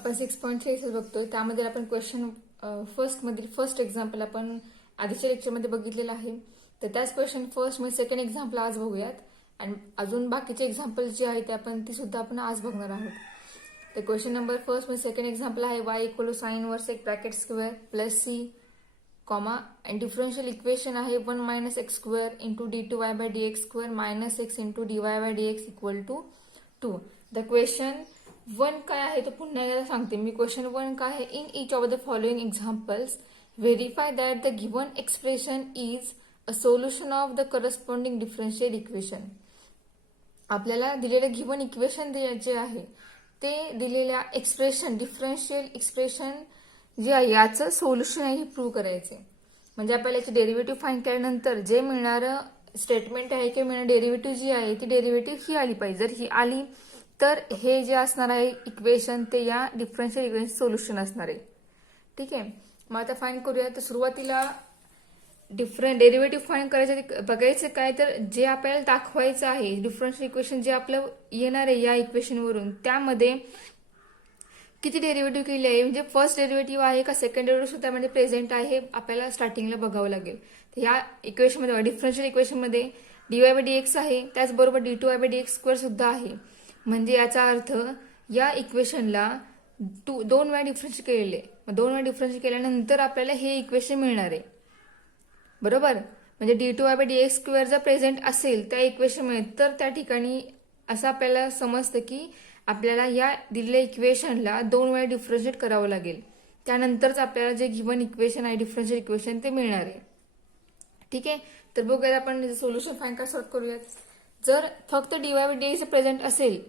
आपण 6.6 बघतोय. त्यामध्ये आपण क्वेश्चन फर्स्ट एक्झाम्पल आपण आधीच्या लेक्चरमध्ये बघितलेलं आहे. तर त्याच क्वेश्चन फर्स्ट म्हणजे सेकंड एक्झाम्पल आज बघूयात आणि अजून बाकीचे एक्झाम्पल जे आहेत ते आपण ती सुद्धा आपण आज बघणार आहोत. तर क्वेश्चन नंबर फर्स्ट म्हणजे सेकंड एक्झाम्पल आहे y equal to sine inverse एक bracket square plus c comma आणि डिफरन्शियल इक्वेशन आहे 1 minus x square into d2y by dx square minus x into dy by dx equal to 2. The question 1 काय आहे तो पुन्हा एकदा सांगते मी. क्वेश्चन 1 काय आहे, in each of the following examples verify that the given expression is a solution of the corresponding differential equation. आपल्याला दिलेलं गिवन इक्वेशन जे आहे ते दिलेल्या एक्सप्रेशन डिफरन्शियल एक्सप्रेशन जे आहे याचं सोल्युशन आहे हे प्रूव्ह करायचे. म्हणजे आपल्याला याची डेरिव्हेटिव्ह फाइंड केल्यानंतर जे मिळणारं स्टेटमेंट आहे किंवा मिळणारी डेरिव्हेटिव्ह जी आहे ती डेरिव्हेटिव्ह ही आली पाहिजे. जर ही आली तर हे जे असणार आहे इक्वेशन ते या डिफरन्शियल इक्वेशन सोल्युशन असणार आहे. ठीक आहे, मग आता फाइंड करूया. तर सुरुवातीला डेरिव्हेटिव्ह फाइंड करायचं बघायचं काय, तर जे आपल्याला दाखवायचं आहे डिफरन्शियल इक्वेशन जे आपलं येणार आहे या इक्वेशनवरून त्यामध्ये किती डेरिव्हेटिव्ह केली आहे, म्हणजे फर्स्ट डेरिव्हेटिव्ह आहे का सेकंड डेरिव्हेटिव्ह सुद्धा म्हणजे प्रेझेंट आहे हे आपल्याला स्टार्टिंगला बघावं लागेल. तर या इक्वेशनमध्ये डिफरन्शियल इक्वेशनमध्ये dy बाय dx आहे, त्याचबरोबर d2y बाय dx स्क्वेअर सुद्धा आहे. म्हणजे याचा अर्थ या इक्वेशनला 2 वेळा डिफरन्शिएट केलेले, 2 वेळा डिफरन्शिएट केल्यानंतर आपल्याला हे इक्वेशन मिळणार आहे. बरोबर, म्हणजे d2y बाय dx स्क्वेअर जर प्रेझेंट असेल त्या इक्वेशनमध्ये तर त्या ठिकाणी असं आपल्याला समजतं की आपल्याला या दिलेल्या इक्वेशनला 2 वेळा डिफरन्शिएट करावं लागेल. त्यानंतरच आपल्याला जे गिवन इक्वेशन आहे डिफरन्शियल इक्वेशन ते मिळणार आहे. ठीक आहे, तर बघूया आपण सोल्युशन फाइंड करा सॉल्व्ह करूयात. जर फक्त dy बाय dx प्रेझेंट असेल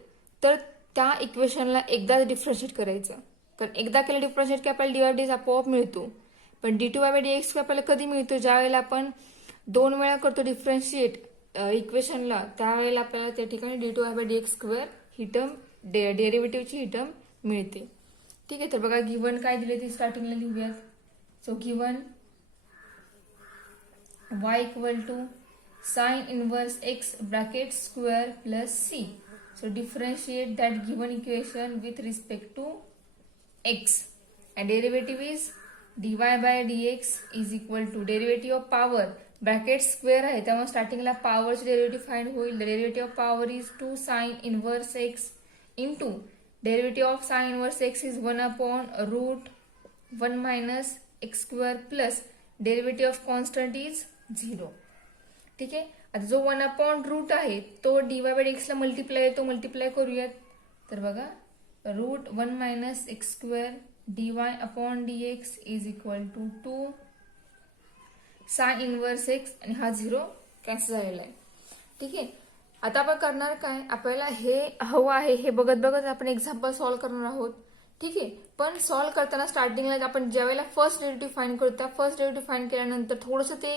तर त्या इक्वेशनला एकदाच डिफरन्शिएट करायचं. कारण एकदा केलं डिफरन्शिएट की आपल्याला dy बाय dx आपोआप मिळतो. पण d2y बाय dx आपल्याला कधी मिळतो, ज्या वेळेला आपण 2 वेळा करतो डिफरन्शिएट इक्वेशनला त्यावेळेला आपल्याला त्या ठिकाणी d2y by dx square he term डेरिव्हेटिव्हची he term मिळते. ठीक आहे, तर बघा गिवन काय दिले ती स्टार्टिंगला लिहूयात. So given y equal to sine inverse x bracket square plus c. So differentiate that given equation with respect to x and derivative is dy by dx is equal to derivative of power bracket square आहे त्यामुळे स्टार्टिंगला पॉवरची derivative find होईल. The derivative of power is 2 sine inverse x into derivative of sine inverse x is 1 upon root 1 minus x square plus derivative of constant is 0. ठीक आहे, आता जो 1 upon route आहे तो dy बाय dx ला multiply आहे, तो multiply करूयात. तर बघा root 1 minus x square dy upon dx is equal to 2 sine inverse x आणि हा 0 कॅन्सल झालेला आहे. ठीक आहे, आता आपण करणार काय, आपल्याला हे हवं आहे हे बघत बघत आपण एक्झाम्पल सॉल्व्ह करणार आहोत. ठीक आहे, पण सॉल्व्ह करताना स्टार्टिंगला आपण ज्यावेळेला फर्स्ट डेरिव्हेटिव्ह फाइंड करू त्या फर्स्ट डेरिव्हेटिव्ह फाइंड केल्यानंतर थोडंसं ते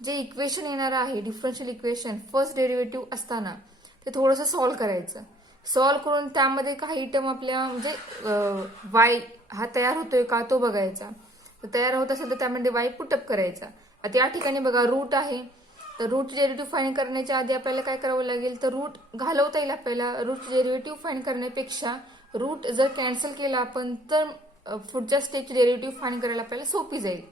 जे इक्वेशन येणार आहे डिफरन्शियल इक्वेशन फर्स्ट डेरिव्हेटिव्ह असताना ते थोडंसं सॉल्व्ह करायचं. सॉल्व्ह करून त्यामध्ये काही टर्म आपल्या म्हणजे वाय हा तयार होतोय का तो बघायचा. तर तयार होत असेल तर त्यामध्ये वाय पुटअप करायचा. आता या ठिकाणी बघा रूट आहे, तर रूट डेरिव्हेटिव्ह फाइंड करण्याच्या आधी आपल्याला काय करावं लागेल, तर रूट घालवता येईल आपल्याला. रूट डेरिव्हेटिव्ह फाइंड करण्यापेक्षा रूट जर कॅन्सल केला आपण तर पुढच्या स्टेपची डेरिव्हेटिव्ह फाइंड करायला आपल्याला सोपी जाईल.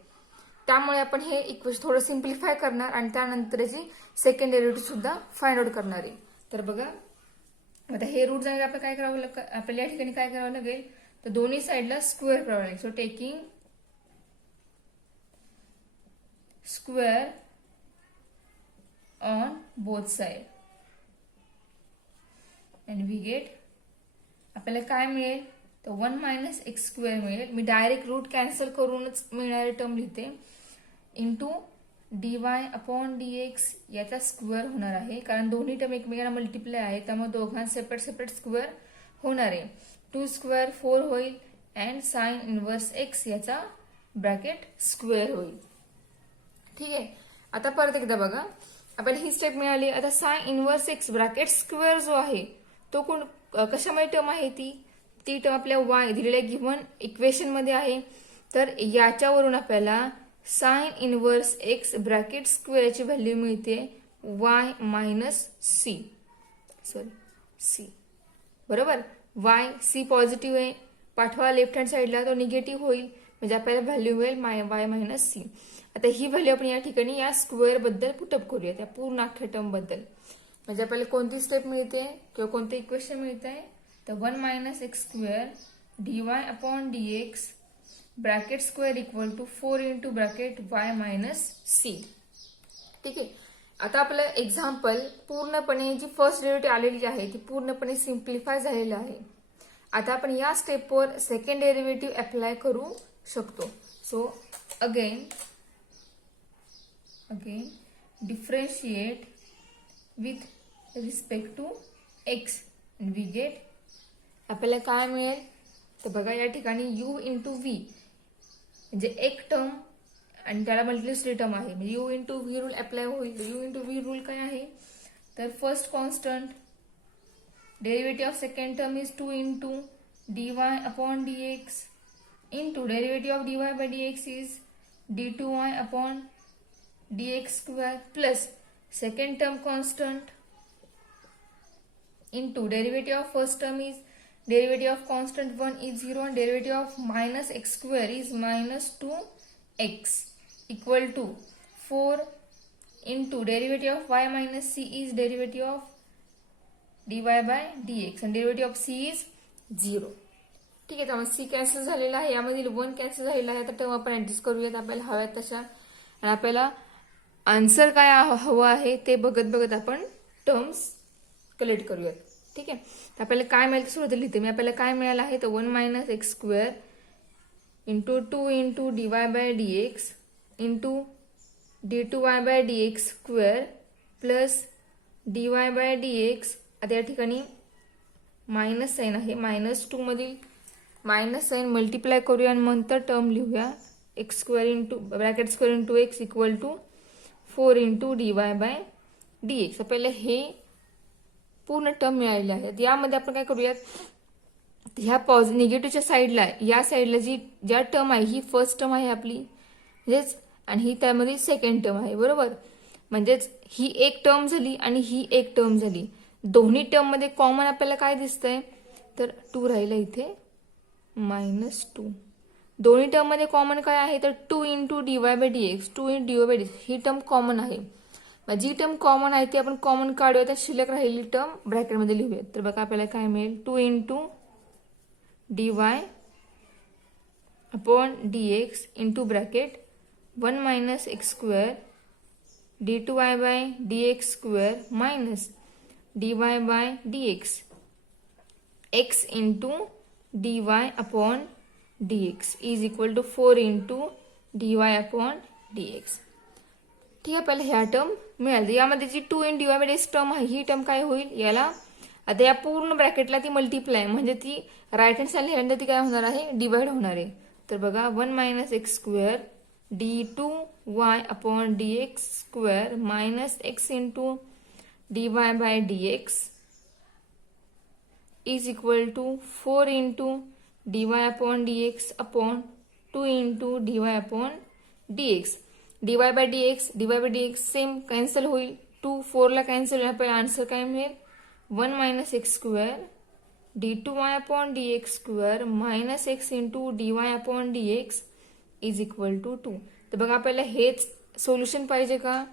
त्यामुळे आपण हे इक्वेशन थोडं सिम्प्लिफाय करणार आणि त्यानंतर याची सेकंड डेरिव्हेटिव्ह सुद्धा फाइंड आउट करणार आहे. तर बघा आता हे रूट जाण्याला आपल्याला काय करावं लागेल, आपल्याला या ठिकाणी काय करावं लागेल, तर दोन्ही साईडला स्क्वेअर करावं लागेल. So taking square on both side and we get आपल्याला काय मिळेल, तर 1 मायनस एक्स स्क्वेअर मिळेल. मी डायरेक्ट रूट कॅन्सल करूनच मिळणारी टर्म लिहिते. इंटू dy अपॉन dx याचा स्क्वेअर होणार आहे कारण दोन्ही टर्म एकमेकांना मल्टिप्लाय आहे त्यामुळे दोघांना सेपरेट सेपरेट स्क्वेअर होणार आहे. 2 स्क्वेअर 4 होईल अँड साइन इनवर्स x याचा ब्रॅकेट स्क्वेअर होईल. ठीक आहे, आता परत एकदा बघा आपल्याला ही स्टेप मिळाली. आता sign inverse x bracket square जो आहे तो कोण कशामध्ये टर्म आहे, ती टर्म आपल्या y दिलेल्या गिव्हन इक्वेशन मध्ये आहे. तर याच्यावरून आपल्याला साइन इनवर्स x ब्रॅकेट स्क्वेअरची व्हॅल्यू मिळते y मायनस c. बरोबर, y c पॉझिटिव्ह आहे पाठवा लेफ्ट हँड साईडला तो निगेटिव्ह होईल, म्हणजे आपल्याला व्हॅल्यू मिळेल वाय मायनस सी. आता ही व्हॅल्यू आपण या ठिकाणी या स्क्वेअर बद्दल पुटअप करूया, त्या पूर्ण अख्ख्या टर्म बद्दल. म्हणजे आपल्याला कोणती स्टेप मिळते किंवा कोणतं इक्वेशन मिळत आहे, तर 1 minus x square dy upon dx bracket square equal to 4 into bracket y minus c. ठीक आहे. आता आपलं एक्झाम्पल पूर्णपणे जी फर्स्ट डेरिव्हेटिव्ह आलेली आहे ती पूर्णपणे सिम्प्लिफाय झालेलं आहे. आता आपण या स्टेपवर सेकंड डेरिव्हेटिव्ह अप्लाय करू शकतो. So again differentiate with respect to x and we get, आपल्याला काय मिळेल तर बघा या ठिकाणी u इंटू व्ही म्हणजे एक टर्म आणि त्याला मल्टिप्लिसिटी टर्म आहे, म्हणजे u into v rule apply होईल. u इंटू व्ही रूल काय आहे तर first constant derivative of second term is 2 into dy upon dx into derivative of dy by dx is d2y upon dx square plus second term constant into derivative of first term is derivative of constant 1 is 0 and derivative of minus x square is minus 2x equal to 4 into derivative of y minus c is derivative of dy by dx and derivative of c is 0. ठीक आहे. त्यामुळे c cancel झालेला आहे, यामधील 1 cancel झालेला आहे. आता term आपण ऍडजस्ट करूयात आपल्याला हव्यात तशा, आणि आपल्याला आन्सर काय हवं आहे ते बघत बघत आपण टर्म्स कलेक्ट करूयात. ठीक आहे. तर आपल्याला काय मिळेल ते सुरुवात लिहिते मी. आपल्याला काय मिळालं आहे तर 1 minus x square into 2 into dy by dx into d2y by dx square plus dy by dx. आता या ठिकाणी मायनस साईन आहे, -2 मधील मायनस साईन मल्टिप्लाय करूया आणि नंतर टर्म लिहूया x square into bracket square into x equal to 4 into dy by dx. आपल्याला हे पूर्ण टर्म मिळालेले आहेत. यामध्ये आपण काय करूयात, ह्या निगेटिव्हच्या साईडला या साईडला ज्या टर्म आहे ही फर्स्ट टर्म आहे आपली, म्हणजेच आणि ही त्यामध्ये सेकंड टर्म आहे, बरोबर. म्हणजेच ही एक टर्म झाली आणि ही एक टर्म झाली. दोन्ही टर्म मध्ये कॉमन आपल्याला काय दिसतंय तर 2 राहिलं इथे -2. दोन्ही टर्म मध्ये कॉमन काय आहे तर 2 into dy by dx, 2 into dy by dx ही टर्म कॉमन आहे. जी टर्म कॉमन आहे ती आपण कॉमन काढूया, तर शिल्लक राहिलेली टर्म ब्रॅकेटमध्ये लिहूया. तर बघा आपल्याला काय मिळेल 2 into dy upon dx into bracket 1 minus x square d2y by dx square minus dy by dx x into dy upon dx is equal to 4 into dy upon dx. ठीक आहे. आपल्याला ह्या टर्म मिळाली. यामध्ये जी 2 in dy by dx term आहे ही term काय होईल, याला आता या पूर्ण ब्रॅकेटला ती मल्टिप्लाय म्हणजे ती राईट हँड साईडला लिहिल्यानंतर ती काय होणार आहे डिवाइड होणार आहे. तर बघा 1 minus x square d2y upon dx square minus x into dy by dx is equal to 4 into dy upon dx upon 2 into dy upon dx. dy by dx same cancel होईल, 2 4 ला cancel होईल. आपल्याला answer काय मिळेल 1 minus x square d2y upon dx square minus x into dy upon dx is equal to 2. तर बघा आपल्याला हेच सोल्युशन पाहिजे का,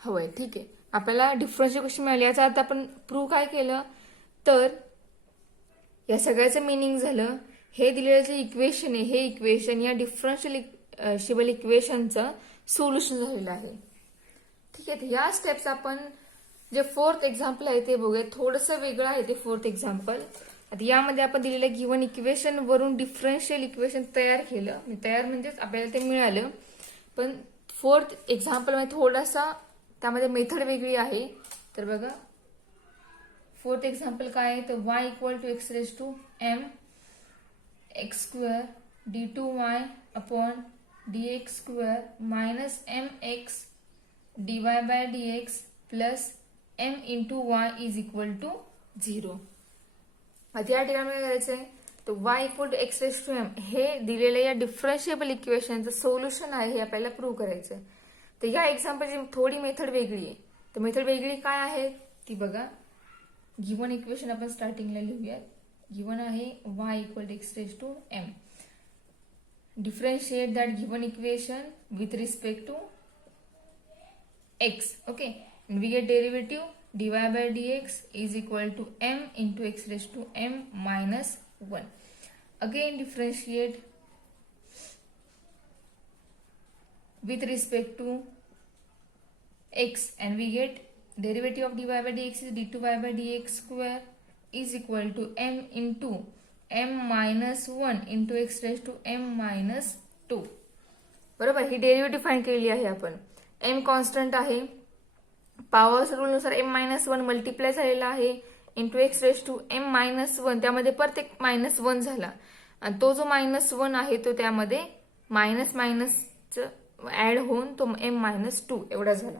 हवंय. ठीक आहे. आपल्याला डिफरन्शियल क्वेश्चन मिळाले. याचा अर्थ आपण प्रूव्ह काय केलं तर या सगळ्याचं मिनिंग झालं हे दिलेलं जे इक्वेशन आहे हे इक्वेशन या डिफरन्शियल इक्वेशनचं सोल्युशन झालेलं आहे. ठीक आहे. या स्टेप्स आपण जे फोर्थ एक्झाम्पल आहे ते बघूया. थोडंसं वेगळं आहे ते फोर्थ एक्झाम्पल. आता यामध्ये आपण दिलेल्या गिव्हन इक्वेशन वरून डिफरन्शियल इक्वेशन तयार केलं. तयार म्हणजेच आपल्याला ते मिळालं. पण फोर्थ एक्झाम्पल मध्ये थोडासा त्यामध्ये मेथड वेगळी आहे. तर बघा फोर्थ एक्झाम्पल काय आहे तर y equal to x raise to m x square d2y upon dx square minus mx dy by dx plus m into y is equal to 0. आता या ठिकाणी काय करायचंय तर y equal to x raise to m हे दिलेल्या या डिफरन्शिएबल इक्वेशनचं solution आहे हे आपल्याला प्रूव्ह करायचं. तर या एक्झाम्पलची थोडी मेथड वेगळी आहे. तर मेथड वेगळी काय आहे ती बघा. गिव्हन इक्वेशन आपण स्टार्टिंगला लिहूया गिवन आहे y equal to x raise to m. Differentiate that given equation with respect to x. Okay, and we get derivative dy by dx is equal to m into x raised to m minus 1. Again differentiate with respect to x and we get derivative of dy by dx is d2y by dx square is equal to m into m minus 1 into x raised to m minus 2. बरोबर, ही derivative find केलेली आहे आपण. m constant आहे, powers रूलनुसार m minus 1 multiply झालेला आहे into x raise to m minus 1. त्यामध्ये परत एक मायनस 1 झाला आणि तो जो मायनस 1 आहे तो त्यामध्ये मायनस मायनस ऍड होऊन तो m मायनस 2 एवढा झाला.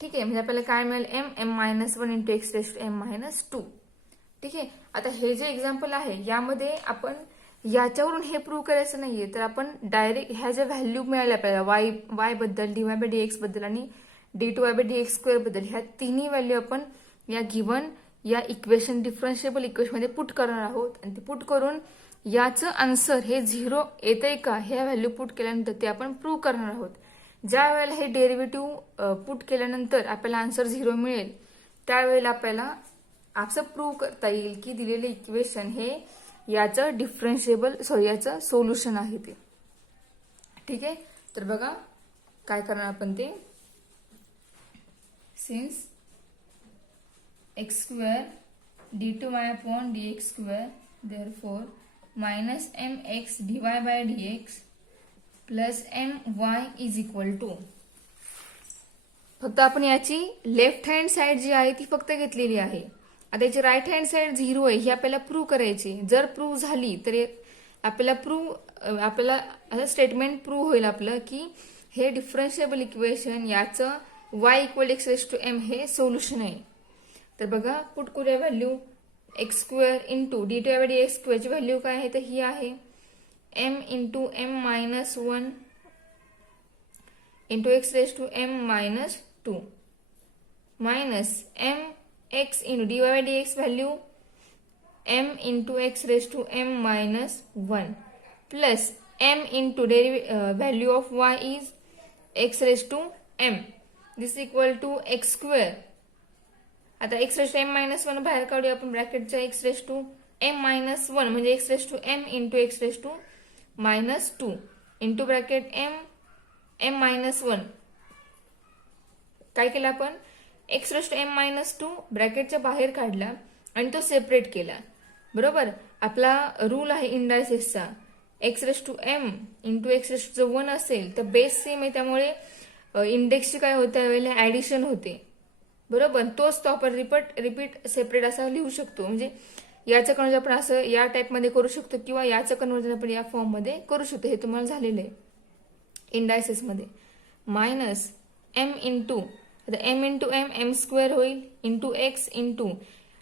ठीक आहे, म्हणजे आपल्याला काय मिळेल m minus 1 into x raise to m minus 2. ठीक आहे, आता हे जे एक्झाम्पल आहे यामध्ये आपण याच्यावरून हे प्रूव्ह करायचं नाहीये, तर आपण डायरेक्ट ह्या ज्या व्हॅल्यू मिळाल्या आपल्याला वाय बद्दल, dy बाय dx बद्दल आणि d2y बाय dx स्क्वेअर बद्दल, ह्या तिन्ही व्हॅल्यू आपण या गिव्हन या इक्वेशन डिफरन्शिएबल इक्वेशन मध्ये पुट करणार आहोत आणि ते पुट करून याचं आन्सर हे 0 येतंय का ह्या व्हॅल्यू पुट केल्यानंतर ते आपण प्रूव्ह करणार आहोत. ज्या वेळेला हे डेरिव्हेटिव्ह पुट केल्यानंतर आपल्याला आन्सर 0 मिळेल त्यावेळेला आपल्याला असं प्रूव्ह करता येईल की दिलेले इक्वेशन हे याचं याचं सोल्युशन आहे ते. ठीक आहे, तर बघा काय करणार आपण ते. Since x square d2y upon dx square therefore minus mx dy by dx plus my is equal to, फक्त आपण याची लेफ्ट हँड साइड जी आहे ती फक्त घेतलेली आहे. आता याची राईट हँड साइड 0 आहे ही आपल्याला प्रूव्ह करायची. जर प्रूव्ह झाली तर आपल्याला स्टेटमेंट प्रूव्ह होईल आपलं की हे डिफरन्शिएबल इक्वेशन याचं y equal x raise to m हे सोल्युशन आहे. तर बघा पुट करूया value x square into d2 by dx स्क्वेअरची व्हॅल्यू काय आहे तर ही आहे m into m minus 1 into x raise to m minus 2 minus m x into dy by dx value m into x raised to m minus 1 plus m into value of y is x raised to m. This is equal to x square. आता x raised to m minus 1 बाहेर काढूया आपण ब्रॅकेटच्या x raised to m minus 1 म्हणजे x raised to m into x raised to minus 2 into bracket m minus 1. काय केलं आपण x raise to m minus 2 ब्रॅकेटच्या बाहेर काढला आणि तो सेपरेट केला. बरोबर, आपला रूल आहे इंडायसेसचा x raise to m into x raise to 1 असेल तर बेस सेम आहे त्यामुळे इंडेक्सची काय होते त्यावेळेला ऍडिशन होते. बरोबर, तोच तो आपण रिपीट सेपरेट असा लिहू शकतो. म्हणजे याचं कन्वर्जन आपण असं या टाईपमध्ये करू शकतो किंवा याचं कन्वर्जन आपण या फॉर्ममध्ये करू शकतो. हे तुम्हाला झालेलं आहे इंडायसेसमध्ये. Minus m into m into m square होईल इंटू एक्स इंटू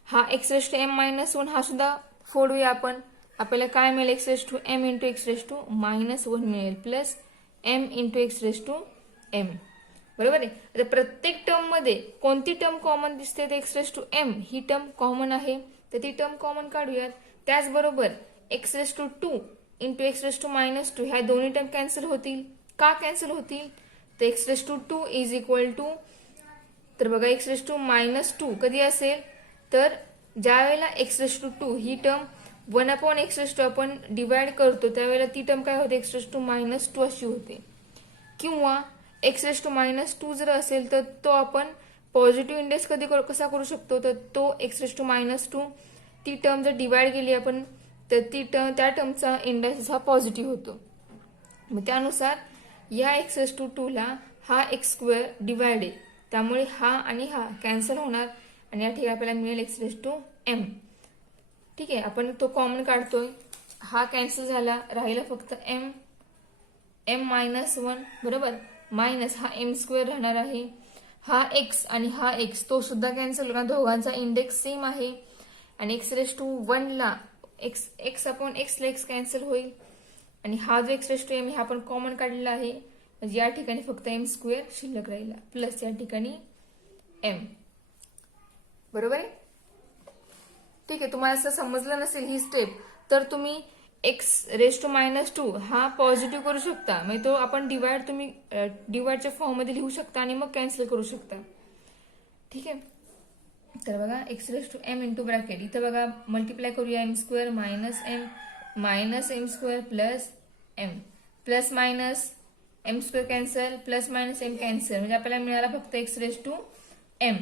हा x raise to m minus 1 हा सुद्धा फोडूया आपण. आपल्याला काय मिळेल x raise to m into x raise to minus 1 मिळेल plus m into x raise to m. बरोबर आहे. आता प्रत्येक टर्म मध्ये कोणती टर्म कॉमन दिसते तर एक्स रेज टू m ही टर्म कॉमन आहे तर ती टर्म कॉमन काढूयात. त्याचबरोबर x raise to 2 into x raise to minus 2 ह्या दोन्ही टर्म कॅन्सल होतील. का कॅन्सल होतील तर x raise to 2 is equal to, तर बघा एक्स रेज टू मायनस 2 कधी असेल तर ज्या वेळेला एक्स रेज टू 2 ही term 1 upon x raise to आपण डिवाइड करतो त्यावेळेला ती टर्म काय होते एक्स रेज टू मायनस 2 अशी होते. किंवा एक्स रेज टू मायनस 2 जर असेल तर तो आपण पॉझिटिव्ह इंडेक्स कसा करू शकतो तर तो एक्स रेज टू मायनस 2 ती टर्म जर डिवाइड केली आपण तर त्या टर्मचा इंडेक्स हा पॉझिटिव्ह होतो. मग त्यानुसार या एक्स रेज टू 2 ला हा एक्स स्क्वेअर डिवाइड आहे त्यामुळे हा आणि हा कॅन्सल होणार आणि या ठिकाणी आपल्याला मिळेल एक्स रेज टू m. ठीक आहे, आपण तो कॉमन काढतोय, हा कॅन्सल झाला, राहिला फक्त m मायनस 1. बरोबर, मायनस हा m स्क्वेअर राहणार आहे, हा x आणि हा x तो सुद्धा कॅन्सल होणार, दोघांचा इंडेक्स सेम आहे आणि एक्स रेज टू 1 ला x अपॉन x ला x कॅन्सल होईल आणि हा जो एक्स रेज टू m हा आपण कॉमन काढलेला आहे म्हणजे या ठिकाणी फक्त m स्क्वेअर शिल्लक राहिला प्लस या ठिकाणी m. बरोबर आहे. ठीक आहे, तुम्हाला असं समजलं नसेल ही स्टेप तर तुम्ही x⁻² हा पॉझिटिव्ह करू शकता, म्हणजे तो आपण तुम्ही डिवाइडच्या फॉर्म मध्ये लिहू शकता आणि मग कॅन्सल करू शकता. ठीक आहे, तर बघा x⁻m इंटू ब्रॅकेट इथं बघा मल्टिप्लाय करूया m² -m plus m plus minus m² cancel plus minus m cancel, म्हणजे आपल्याला मिळाला फक्त x⁻m.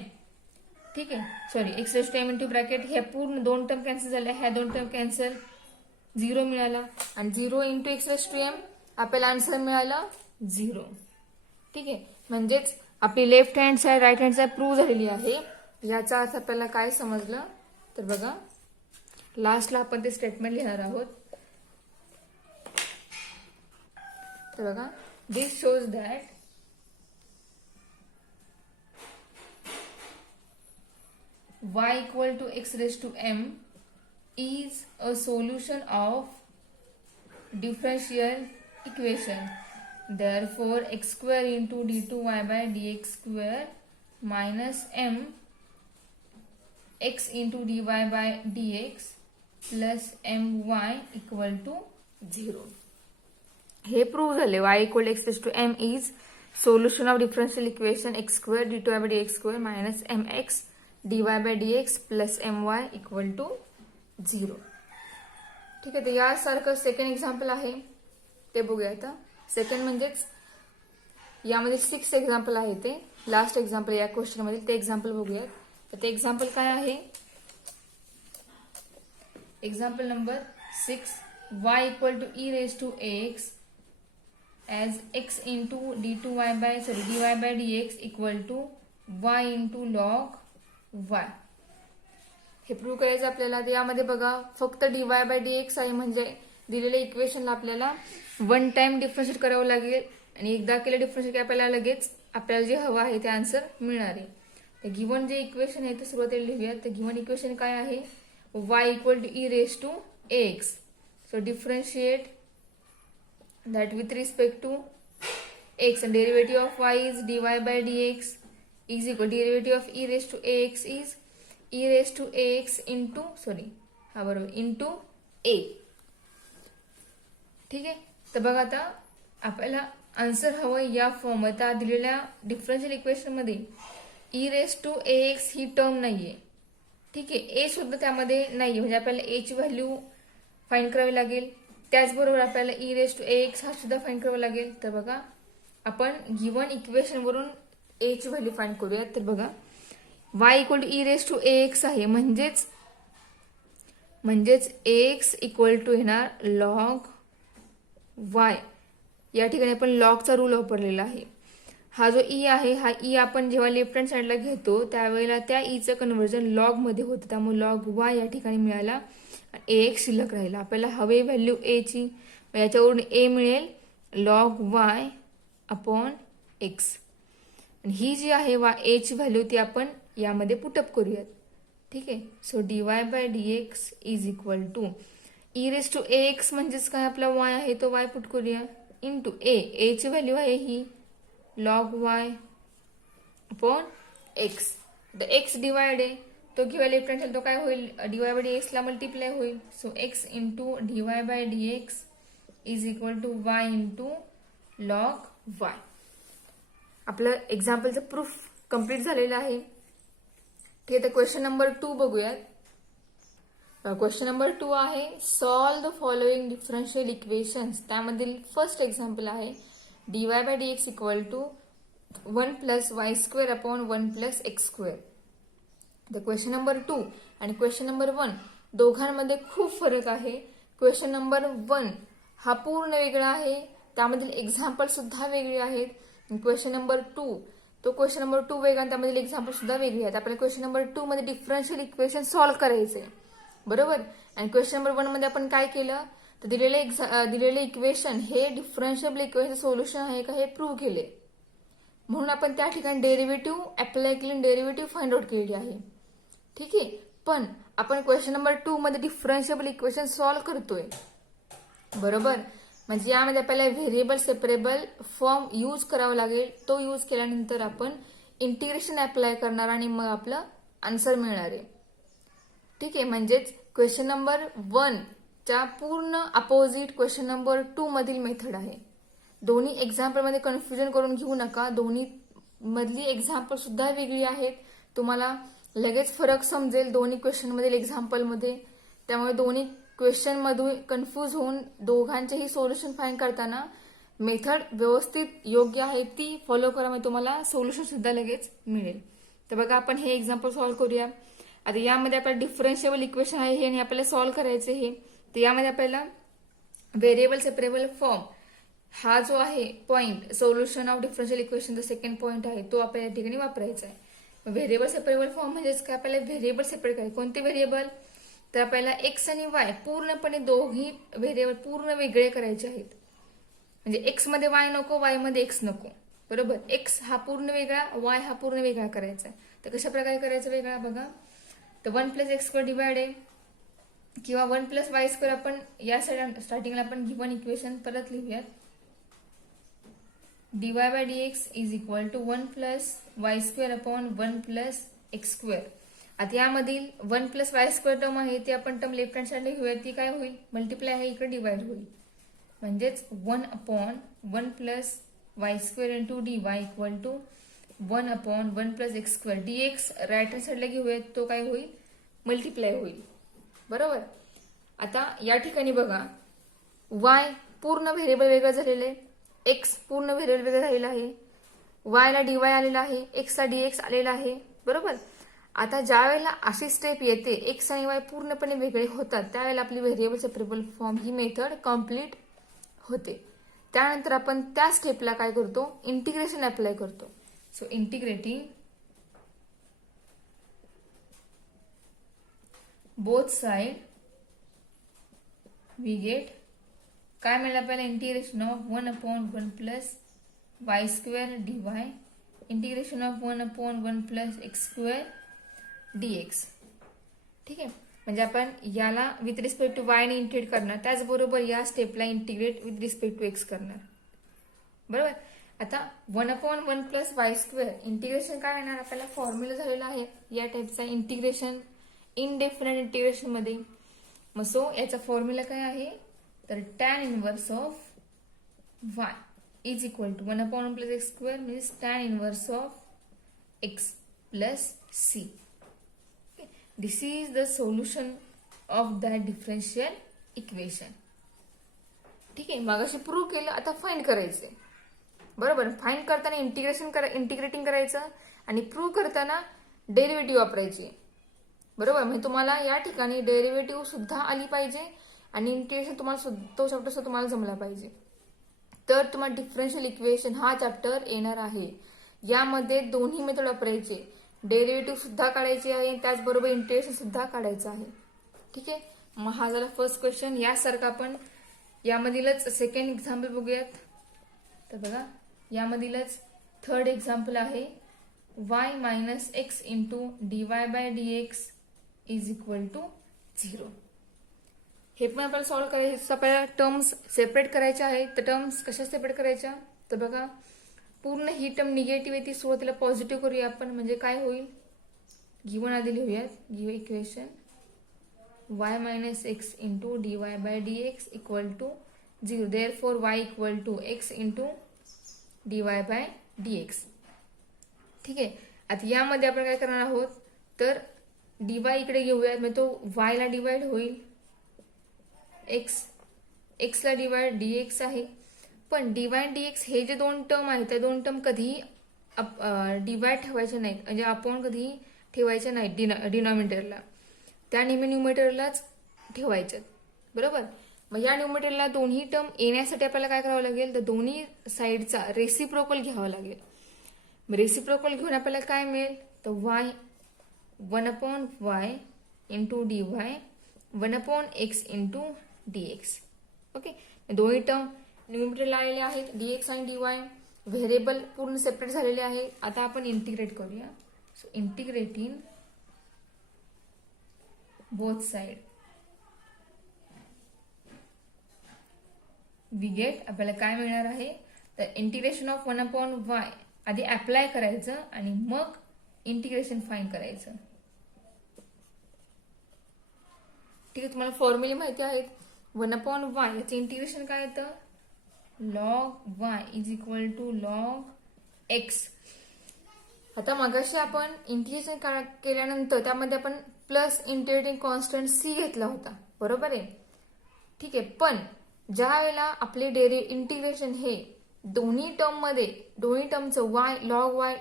ठीक आहे, सॉरी x⁻m इंटू ब्रॅकेट ह्या पूर्ण 2 टर्म कॅन्सल झाल्या, ह्या 2 टर्म कॅन्सल, 0 मिळाला आणि 0 इंटू x⁻m आपल्याला आन्सर मिळाला 0. ठीक आहे, म्हणजेच आपली left hand side right hand side prove झालेली आहे. याचा अर्थ आपल्याला काय समजलं तर बघा लास्टला आपण ते स्टेटमेंट लिहिणार आहोत. तर बघा this shows that y equal to x⁻m is a solution of differential equation. Therefore, x² into d2y by dx square minus m x into dy by dx plus my equal to 0. हे prove झाले. y equal to x⁻m is solution of differential equation x² d2y by dx square minus mx dy by dx plus my equal to 0. ठीक आहे, तर यासारखं second example आहे ते बघूया आता. सेकंड म्हणजेच यामध्ये 6 एक्झाम्पल आहे, ते लास्ट एक्झाम्पल या क्वेश्चन मध्ये, ते एक्झाम्पल बघूयात. तर ते एक्झाम्पल काय आहे, example number 6 y equal to e⁻ax as x into dy by dx equal to y into log y. हे प्रूव्ह करायचं आपल्याला. यामध्ये बघा फक्त dy by dx आहे, म्हणजे दिलेल्या इक्वेशनला आपल्याला 1 टाइम डिफरन्शिएट करावं लागेल आणि एकदा केलं डिफरन्शिएट आपल्याला लगेच आपल्याला जे हवं आहे ते आन्सर मिळणार आहे. तर गिव्हन जे इक्वेशन आहे ते सुरुवातीला लिहूया. तर गिव्हन इक्वेशन काय आहे, y equal to e⁻ax. So differentiate that with respect to x and derivative of y is dy by dx is equal derivative of e⁻ax is e⁻ax into into a. ठीक आहे, तर बघा आता आपल्याला answer हवं या फॉर्म आता दिलेल्या डिफरन्शियल इक्वेशन मध्ये e⁻ax ही टर्म नाहीये. ठीक आहे, ए सुद्धा त्यामध्ये नाहीये, म्हणजे आपल्याला ए ची व्हॅल्यू फाइंड करावी लागेल. त्याचबरोबर आपल्याला e⁻ax हा सुद्धा फाइंड करावा लागेल. तर बघा आपण गिव्हन इक्वेशन वरून ए ची व्हॅल्यू फाइंड करूया. तर बघा y equal to e⁻ax आहे, म्हणजेच ax इक्वल टू येणार लॉग y. या ठिकाणी आपण लॉगचा रूल वापरलेला आहे. हा जो ई आहे, हा ई आपण जेव्हा लेफ्ट हँड साइडला घेतो त्यावेळेला त्या ईचं कन्व्हर्जन लॉग मध्ये होतं, त्यामुळे लॉग y या ठिकाणी मिळाला, ax शिल्लक राहिला. आपल्याला हवे व्हॅल्यू ए ची, याच्यावरून ए मिळेल लॉग y अपॉन x. आणि ही जी आहे ए ची व्हॅल्यू ती आपण यामध्ये पुटअप करूयात. ठीक आहे, so dy by dx is equal to e⁻ax म्हणजेच काय आपला y आहे तो y पुट करूया इंटू ए ची व्हॅल्यू आहे ही log y upon x. The x divide आहे तो किंवा लेफ्ट हँड साइड तो काय होईल, dy by dx ला मल्टिप्लाय होईल. So x into dy by dx is equal to y into log y. आपलं एक्झाम्पलचं प्रूफ कंप्लीट झालेलं आहे. ठीक आहे, तर क्वेश्चन नंबर 2 बघूयात. क्वेश्चन नंबर 2 आहे solve the following differential equations. त्यामधील फर्स्ट एक्झाम्पल आहे dy by dx equal to 1 plus y² upon 1 plus x². तर क्वेश्चन नंबर 2 आणि क्वेश्चन नंबर 1 दोघांमध्ये खूप फरक आहे. क्वेश्चन नंबर 1 हा पूर्ण वेगळा आहे, त्यामधील एक्झाम्पल सुद्धा वेगळे आहेत. क्वेश्चन नंबर 2 तो क्वेश्चन नंबर 2 वेगळा आणि त्यामधील एक्झाम्पल सुद्धा वेगळे आहेत. आपल्याला क्वेश्चन नंबर 2 मध्ये डिफरन्शियल इक्वेशन सॉल्व्ह करायचे बरोबर. आणि क्वेश्चन नंबर 1 मध्ये आपण काय केलं तर दिलेले इक्वेशन हे डिफरन्शियल इक्वेशन सोल्युशन आहे का हे प्रूव्ह केले, म्हणून आपण त्या ठिकाणी डेरिव्हेटिव्ह अप्लाय केली, डेरिव्हेटिव्ह फाइंड आउट केली आहे. ठीक आहे, पण आपण क्वेश्चन नंबर 2 मध्ये डिफरन्शियल इक्वेशन सॉल्व्ह करतोय बरोबर. म्हणजे यामध्ये आपल्याला व्हेरिएबल सेपरेबल फॉर्म यूज करावा लागेल. तो यूज केल्यानंतर आपण इंटिग्रेशन अप्लाय करणार आणि मग आपलं आन्सर मिळणार आहे. ठीक आहे, म्हणजेच क्वेश्चन नंबर 1 च्या पूर्ण अपोजिट क्वेश्चन नंबर 2 मधील मेथड आहे. दोन्ही एक्झाम्पलमध्ये कन्फ्युजन करून घेऊ नका. दोन्ही मधली एक्झाम्पल सुद्धा वेगळी आहेत. तुम्हाला लगेच फरक समजेल दोन्ही क्वेश्चन मधील एक्झाम्पलमध्ये. त्यामुळे दोन्ही क्वेश्चन मधून कन्फ्यूज होऊन दोघांचेही सोल्युशन फाइंड करताना मेथड व्यवस्थित योग्य आहे ती फॉलो करा, म्हणजे तुम्हाला सोल्युशन सुद्धा लगेच मिळेल. तर बघा आपण हे एक्झाम्पल सॉल्व्ह करूया. आता यामध्ये आपल्याला डिफरन्शिएबल इक्वेशन आहे हे आणि आपल्याला सॉल्व्ह करायचे हे. तर यामध्ये आपल्याला व्हेरिएबल सेपरेबल फॉर्म हा जो आहे पॉइंट सोल्युशन ऑफ डिफरन्शियल इक्वेशनचा सेकंड पॉइंट आहे तो आपल्याला या ठिकाणी वापरायचा आहे. व्हेरिएबल सेपरेबल फॉर्म म्हणजेच काय, आपल्याला व्हेरिएबल सेपरेट करायचे. कोणते व्हेरिएबल, तर आपल्याला एक्स आणि वाय पूर्णपणे दोन्ही व्हेरिएबल पूर्ण वेगळे करायचे आहेत. म्हणजे एक्स मध्ये वाय नको, वाय मध्ये एक्स नको, बरोबर. एक्स हा पूर्ण वेगळा, वाय हा पूर्ण वेगळा करायचा आहे. तर कशा प्रकारे करायचा वेगळा बघा. तर 1+x² डिवाइड आहे किंवा 1+y² आपण या स्टार्टिंगला आपण गिव्हन इक्वेशन परत लिहूयात. dy/dx is equal to 1+y² upon 1+x². आता यामधील 1+y² टर्म आहे ती आपण टर्म लेफ्ट हँड साइडला घेऊया. ती काय होईल, मल्टिप्लाय आहे, इकडे डिवाइड होईल. म्हणजेच 1/1+y² into dy equal to 1/1+x². dx right hand साइडला घेऊयात, तो काय होईल, मल्टिप्लाय होईल, बरोबर. आता या ठिकाणी बघा y पूर्ण व्हेरिएबल वेगळं झालेलं आहे, x पूर्ण व्हेरिएबल वेगळं राहिलं आहे, y ला dy आलेला आहे, x ला dx आलेला आहे, बरोबर. आता ज्या वेळेला अशी स्टेप येते x आणि y पूर्णपणे वेगळे होतात त्यावेळेला आपली व्हेरिएबल सेपरेबल फॉर्म ही मेथड कम्प्लीट होते. त्यानंतर आपण त्या स्टेपला काय करतो, इंटिग्रेशन अप्लाय करतो. So integrating both side we get काय मिळालं आपल्याला, integration of 1/1+y² dy integration of 1/1+x² dx. ठीक आहे, म्हणजे आपण याला विथ रिस्पेक्ट टू वाय ने इंटिग्रेट करणार, त्याचबरोबर या स्टेपला integrate with respect to x करणार, बरोबर. आता 1/1+y² इंटिग्रेशन काय येणार, आपल्याला फॉर्म्युला झालेला आहे या टाइपचा इंटिग्रेशन इनडेफिनेट इंटिग्रेशन मध्ये. मग सो याचा फॉर्म्युला काय आहे, तर tan inverse of y is equal to 1/1+x² means tan inverse of x plus c. This is the solution of that differential equation. ठीक आहे, मगाशी प्रूव्ह केलं, आता फाइंड करायचंय, बरोबर. फाइंड करताना इंटिग्रेटिंग करायचं आणि प्रूव्ह करताना डेरिव्हेटिव्ह वापरायची, बरोबर. म्हणजे तुम्हाला या ठिकाणी डेरिव्हेटिव्ह सुद्धा आली पाहिजे आणि इंटिग्रेशन तुम्हाला तो चॅप्टर सुद्धा तुम्हाला जमला पाहिजे, तर तुम्हाला डिफरन्शियल इक्वेशन हा चॅप्टर येणार आहे. यामध्ये दोन्ही मेथड वापरायचे, डेरिव्हेटिव्ह सुद्धा काढायचे आहे, त्याचबरोबर इंटिग्रेशन सुद्धा काढायचं आहे. ठीक आहे, मग हा झाला फर्स्ट क्वेश्चन. यासारखं आपण यामधीलच सेकंड एक्झाम्पल बघूयात. तर बघा यामधीलच थर्ड एक्झाम्पल आहे y - x into dy/dx is equal to 0. हे पण आपल्याला सॉल्व्ह करायचं, आपल्याला टर्म्स सेपरेट करायच्या आहेत. तर टर्म्स कशा सेपरेट करायच्या, तर बघा पूर्ण ही टर्म निगेटिव्ह आहे ती सुरुवातीला पॉझिटिव्ह करूया आपण. म्हणजे काय होईल, गिव्हन आधी लिहूयात, given equation y - x into dy/dx equal to 0. Therefore y equal to x into dy/dx. ठीक आहे, आता यामध्ये आपण काय करणार आहोत, तर dy इकडे घेऊयात, म्हणजे तो y ला डिवाइड होईल, x ला डिवाइड dx आहे. पण डिवाइड dx हे जे दोन टर्म आहेत त्या दोन टर्म कधीही डिवाइड ठेवायचे नाहीत, म्हणजे आपण कधीही ठेवायचे नाहीत डिनॉमिनेटरला, त्या नेहमी न्यूमरेटरलाच ठेवायच्यात, बरोबर. मग या न्यूमरेटरला दोन्ही टर्म येण्यासाठी आपल्याला काय करावं लागेल, तर दोन्ही साईडचा रेसिप्रोकल घ्यावा लागेल. मग रेसिप्रोकल घेऊन आपल्याला काय मिळेल, तर y 1/y into dy 1/x into dx. Okay, दोन्ही टर्म न्यूमरेटरला आलेले आहेत, dx आणि dy व्हेरिएबल पूर्ण सेपरेट झालेले आहे. आता आपण इंटिग्रेट करूया. So integrating both side we get, आपल्याला काय मिळणार आहे, तर इंटिग्रेशन ऑफ 1/y आधी अप्लाय करायचं आणि मग इंटिग्रेशन फाइंड करायचं. ठीक आहे, तुम्हाला फॉर्म्युले माहिती आहेत. 1/y याचं इंटिग्रेशन काय येतं, log y is equal to log x. आता मगाशी आपण इंटिग्रेशन केल्यानंतर त्यामध्ये आपण प्लस इंटिग्रेटिंग कॉन्स्टंट c घेतला होता, बरोबर आहे. ठीक आहे, पण ज्या वेळेला आपले इंटिग्रेशन हे दोन्ही टर्मचं y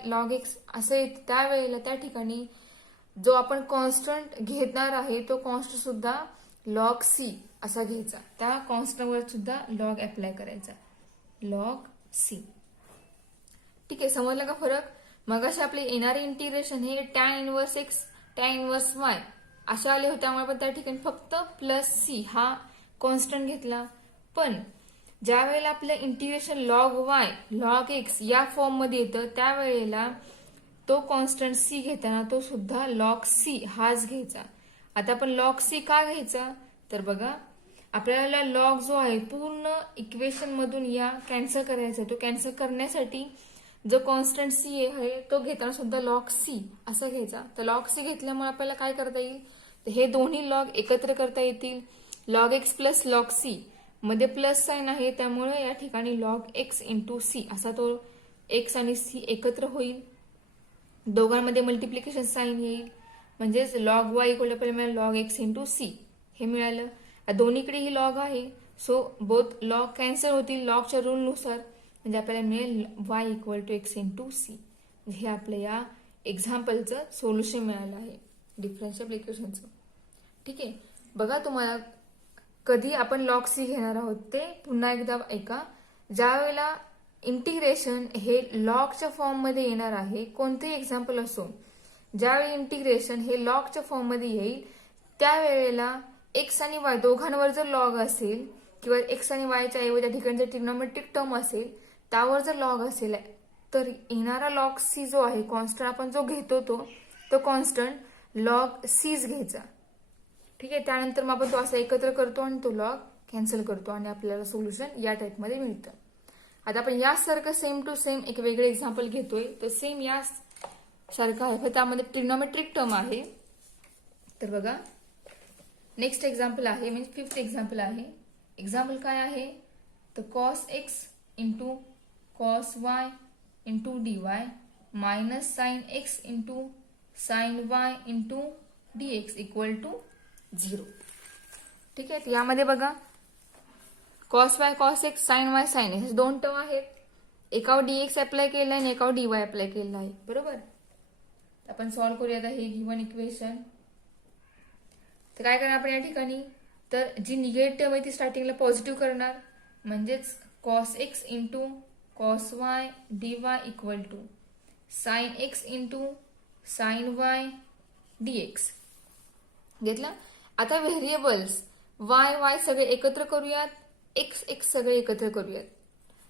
log x असं येत, त्यावेळेला त्या ठिकाणी जो आपण कॉन्स्टंट घेणार आहे तो कॉन्स्टंट सुद्धा log c असा घ्यायचा. त्या कॉन्स्टंटवर सुद्धा log अप्लाय करायचा, log c. ठीक आहे, समजलं का फरक. मगाशी आपले येणारे इंटिग्रेशन हे tan inverse x tan inverse y असे आले होते, त्यामुळे आपण त्या ठिकाणी फक्त प्लस c हा कॉन्स्टंट घेतला. पण ज्या वेळेला आपलं integration log y log x या फॉर्म मध्ये येतं, त्यावेळेला तो कॉन्स्टंट c घेताना तो सुद्धा log c हाच घ्यायचा. आता आपण log c का घ्यायचा, तर बघा आपल्याला log जो आहे पूर्ण इक्वेशन मधून या कॅन्सल करायचा. तो कॅन्सल करण्यासाठी जो कॉन्स्टंट c आहे तो घेताना सुद्धा log c असं घ्यायचा. तर log c घेतल्यामुळे आपल्याला काय करता येईल, तर हे दोन्ही log एकत्र करता येतील. log x plus log c मध्ये प्लस साइन आहे, त्यामुळे या ठिकाणी log x इंटू c असा तो x आणि c एकत्र होईल. दोघांमध्ये मल्टिप्लिकेशन साइन येईल, म्हणजेच log y इक्वल आपल्याला log x इंटू c हे मिळालं. दोन्हीकडे ही log आहे, सो बोथ log कॅन्सल होतील लॉगच्या रूल नुसार, म्हणजे आपल्याला मिळेल y equal to x into c. हे आपल्या या एक्झाम्पलचं सोल्युशन मिळालं आहे डिफरन्शियल इक्वेशनचं. ठीक आहे, बघा तुम्हाला कधी आपण log c घेणार आहोत ते पुन्हा एकदा ऐका. ज्या वेळेला इंटिग्रेशन हे लॉगच्या फॉर्म मध्ये येणार आहे, कोणतेही एक्झाम्पल असो, ज्यावेळी इंटिग्रेशन हे लॉगच्या फॉर्म मध्ये येईल त्यावेळेला x आणि y दोघांवर जर लॉग असेल किंवा x आणि y च्या ऐवजी त्या ठिकाणी जर ट्रिग्नोमेट्रिक टर्म असेल त्यावर जर लॉग असेल, तर येणारा log c जो आहे कॉन्स्टंट आपण जो घेतो तो कॉन्स्टंट log cच घ्यायचा. ठीक आहे, त्यानंतर मग आपण तो असा एकत्र करतो आणि तो लॉग कॅन्सल करतो आणि आपल्याला सोल्युशन या टाइपमध्ये मिळतं. आता आपण यासारखं सेम टू सेम एक वेगळे एक्झाम्पल घेतोय, तर सेम या सारखं आहे, पण त्यामध्ये ट्रिग्नोमेट्रिक टर्म आहे. तर बघा नेक्स्ट एक्झाम्पल आहे, म्हणजे फिफ्थ एक्झाम्पल आहे. एक्झाम्पल काय आहे, तर cos x into cos y into dy minus sine x into sine y into dx equal to 0. ठीक आहे, यामध्ये बघा cos y cos x sin y sin x दोन टर्म आहेत, एकावर dx अप्लाय केला आहे आणि एकावर dy अप्लाय केला आहे, बरोबर. आपण सॉल्व्ह करूया आता हे गिवन इक्वेशन. तर काय करणार आपण या ठिकाणी, तर जी निगेटिव्ह टर्म आहे ती स्टार्टिंगला पॉझिटिव्ह करणार, म्हणजेच cos x into cos y dy equal to sin x into sin y dx घेतला. आता व्हेरिएबल्स y सगळे एकत्र करूयात, x सगळे एकत्र करूयात.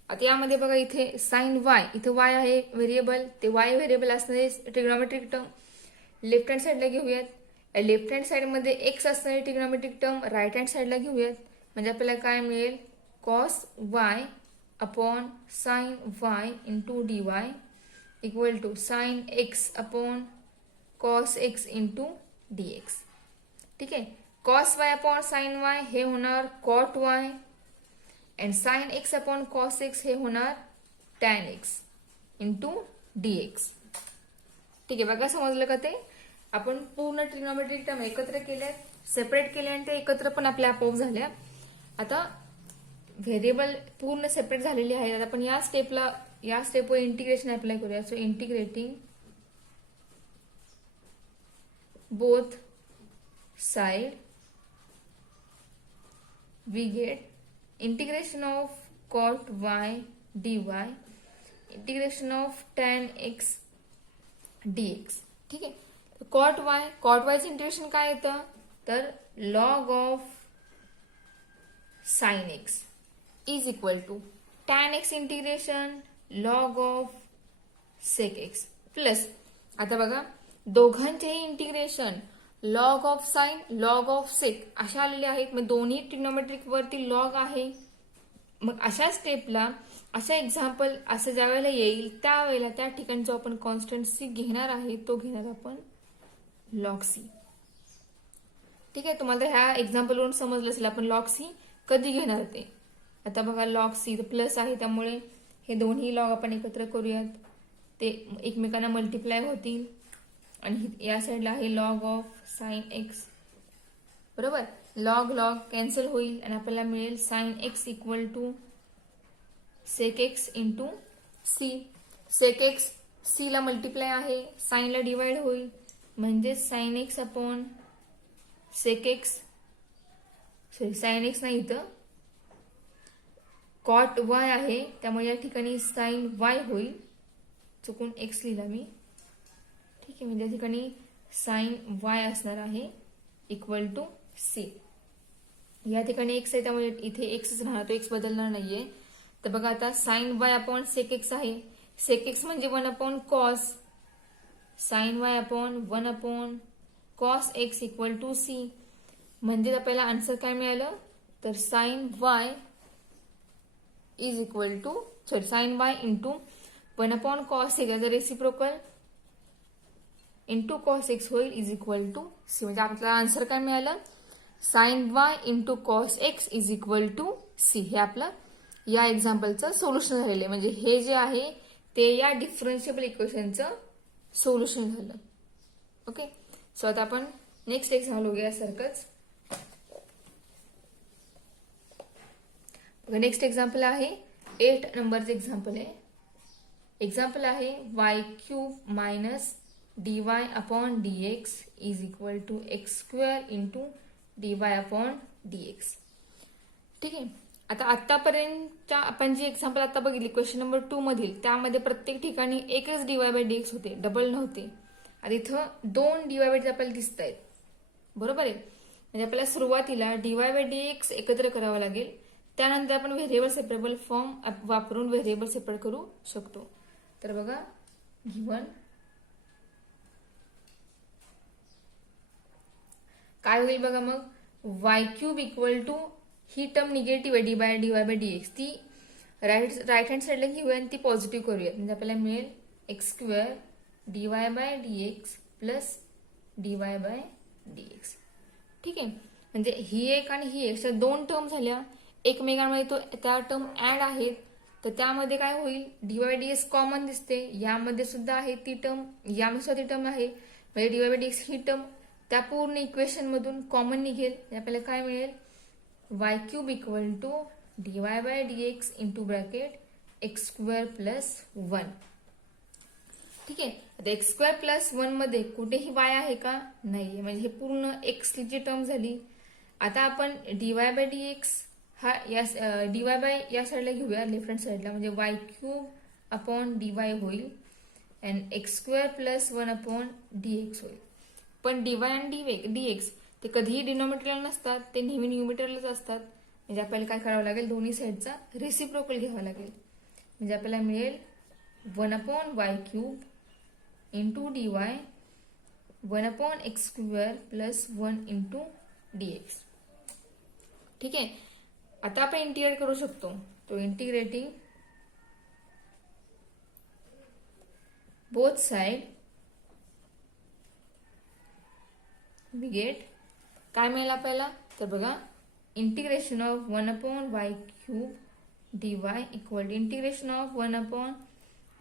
आता यामध्ये बघा इथे साइन y, इथे y आहे व्हेरिएबल, ते y व्हेरिएबल असणारे ट्रिग्नोमेट्रिक टर्म लेफ्ट हँड साइडला घेऊयात. लेफ्ट हँड साइड मध्ये x असणारी ट्रिग्नोमेट्रिक टर्म राईट हँड साइडला घेऊयात, म्हणजे आपल्याला काय मिळेल, cos y upon sine y into dy equal to sine x upon cos x into dx. ठीक आहे, cos y upon sine y हे होणार cot y and sin x upon cos x हे होणार tan x इंटू dx. ठीक आहे, बघा समजलं का ते. आपण पूर्ण ट्रिग्नोमेट्रिक टर्म एकत्र केल्या, सेपरेट केल्या आणि ते एकत्र पण आपल्या आपोआप झाल्या. आता व्हेरिएबल पूर्ण सेपरेट झालेली आहे. आता आपण या स्टेपवर इंटिग्रेशन अप्लाय करूया. So integrating both side we get integration of cot y dy integration of tan x dx. ठीक आहे, cot y चे इंटिग्रेशन काय येतं, तर log of sin x is equal to tan x integration log of sec x plus, आता बघा दोघांचेही integration log of sine log of sec अशा आलेले आहेत. मग दोन्ही ट्रिग्नोमेट्रिक वरती लॉग आहे. मग अशा स्टेपला अशा एक्झाम्पल असं ज्या वेळेला येईल त्यावेळेला त्या ठिकाणी जो आपण कॉन्स्टंट सी घेणार आहे तो घेणार आपण लॉग सी. ठीक आहे, तुम्हाला ह्या एक्झाम्पलवरून समजलं असेल आपण लॉग सी कधी घेणार ते. आता बघा लॉग सी प्लस आहे त्यामुळे हे दोन्ही लॉग आपण एकत्र करूयात, ते एकमेकांना मल्टिप्लाय होतील. आणि या साईडला आहे लॉग ऑफ साइन एक्स, बरोबर. लॉग लॉग कॅन्सल होईल आणि आपल्याला मिळेल sine x equal to sec x into c. Sec x c ला मल्टिप्लाय आहे, साईनला डिवाइड होईल म्हणजे sine x upon sec x, sorry sine x नाही इथं कॉट वाय आहे त्यामुळे या ठिकाणी साइन वाय होईल, चुकून एक्स लिहिला मी. ठीक आहे, म्हणजे या ठिकाणी साइन वाय असणार आहे इक्वल टू सी. या ठिकाणी एक्स आहे त्यामुळे इथे एक्सच राहणार, तो एक्स बदलणार नाहीये. तर बघा आता sine y upon sec x आहे, सेक एक्स म्हणजे 1 upon cos, sine y upon 1 upon cos x equal to c. म्हणजे आपल्याला आन्सर काय मिळालं, तर sine y is equal to sine y into 1 upon cos x याचा रेसिप्रोकल इंटू कॉस एक्स होईल is equal to c. म्हणजे आपल्याला answer काय मिळालं, sine y into cos x is equal to c. हे आपलं या एक्झाम्पलचं सोल्युशन झालेलं आहे. म्हणजे हे जे आहे ते या डिफरन्शिएबल इक्वेशनचं सोल्युशन झालं. ओके, सो आता आपण नेक्स्ट एक्झाम्पल बघूया यासारखंच. नेक्स्ट एक्झाम्पल आहे 8 नंबरचं एक्झाम्पल आहे. एक्झाम्पल आहे y cube minus dy upon dx is equal to x square into dy upon dx. ठीक आहे, आता आतापर्यंत आपण जी एक्झाम्पल आता बघितली क्वेश्चन नंबर 2 मधील, त्यामध्ये प्रत्येक ठिकाणी एकच dy बाय dx होते, डबल नव्हते. आता इथं 2 dy बाय dx आपल्याला दिसत आहेत, बरोबर आहे. म्हणजे आपल्याला सुरुवातीला dy बाय dx एकत्र करावं लागेल, त्यानंतर आपण व्हेरिएबल सेपरेबल फॉर्म वापरून व्हेरिएबल सेपरेट करू शकतो. तर बघा गिव्हन काय होईल बघा, मग वाय क्यूब इक्वल टू ही टर्म निगेटिव्ह आहे dy बाय dx, ती राईट हँड साईडला घेऊया आणि ती पॉझिटिव्ह करूयात. म्हणजे आपल्याला मिळेल x square dy by dx plus dy by dx. ठीक आहे, म्हणजे ही एक आणि ही एक अशा 2 टर्म झाल्या, एकमेकांमध्ये तो त्या टर्म ऍड आहेत, तर त्यामध्ये काय होईल, dy बाय dx कॉमन दिसते, यामध्ये सुद्धा आहे ती टर्म, यामध्ये सुद्धा ती टर्म आहे, म्हणजे dy बाय dx ही टर्म त्या पूर्ण इक्वेशन मधून कॉमन निघेल. आपल्याला काय मिळेल, y cube equal to dy by dx into bracket x square plus 1. ठीक आहे, आता एक्स स्क्वेअर प्लस 1 मध्ये कुठेही वाय आहे का, नाहीये, म्हणजे हे पूर्ण एक्सची टर्म झाली. आता आपण dy बाय dx हा dy बाय या साईडला घेऊया, लेफ्ट हँड साईडला, म्हणजे वाय क्यूब अपॉन dy होईल and x square plus 1 upon dx होईल. पण dy आणि dx ते कधीही डिनॉमिनेटरला नसतात, ते नेहमी न्यूमिनेटरलाच असतात. म्हणजे आपल्याला काय करावं लागेल, दोन्ही साईडचा रेसिप्रोकल घ्यावा लागेल. म्हणजे आपल्याला मिळेल 1 upon y cube into dy 1 upon x square plus 1 into dx. ठीक आहे, आता आपण इंटिग्रेट करू शकतो. तो integrating both side we get काय मिळेल आपल्याला, तर बघा integration of 1 upon y cube dy equal integration of 1 upon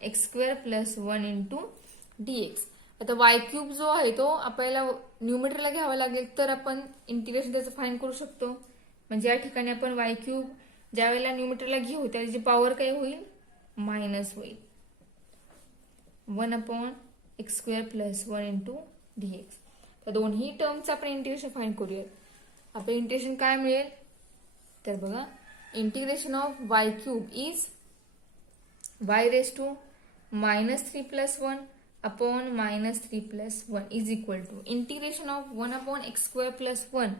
x square plus 1 into dx. आता वाय क्यूब जो आहे तो आपल्याला न्यूमिनेटरला घ्यावा लागेल, तर आपण इंटिग्रेशन त्याचं फाईंड करू शकतो. म्हणजे या ठिकाणी आपण वाय क्यूब ज्या वेळेला न्यूमिनेटरला घेऊ त्याची पॉवर काय होईल, मायनस होईल 1 upon x square plus 1 into dx. तर दोन्ही टर्मचं आपण इंटिग्रेशन फाइंड करूयात. आपलं इंटिग्रेशन काय मिळेल, तर बघा integration of y cube is y raise to -3 plus 1 upon -3 plus 1 is equal to integration of 1 upon x square plus 1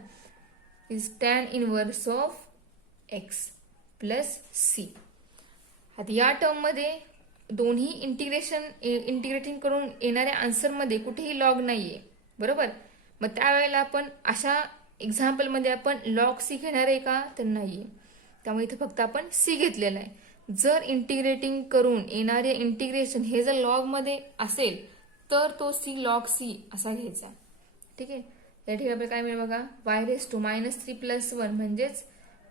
is tan inverse of x plus c. आता या टर्म मध्ये दोन्ही इंटिग्रेटिंग करून येणाऱ्या आन्सर मध्ये कुठेही लॉग नाहीये, बरोबर. मग त्यावेळेला आपण अशा एक्झाम्पल मध्ये आपण लॉग सी घेणार आहे का, तर नाहीये. त्यामुळे इथे फक्त आपण सी घेतलेला आहे. जर इंटिग्रेटिंग करून येणारे इंटिग्रेशन हे जर लॉग मध्ये असेल तर तो सी लॉग सी असा घ्यायचा. ठीक आहे, या ठिकाणी आपल्याला काय मिळेल बघा, y रेस टू -3 + 1 म्हणजेच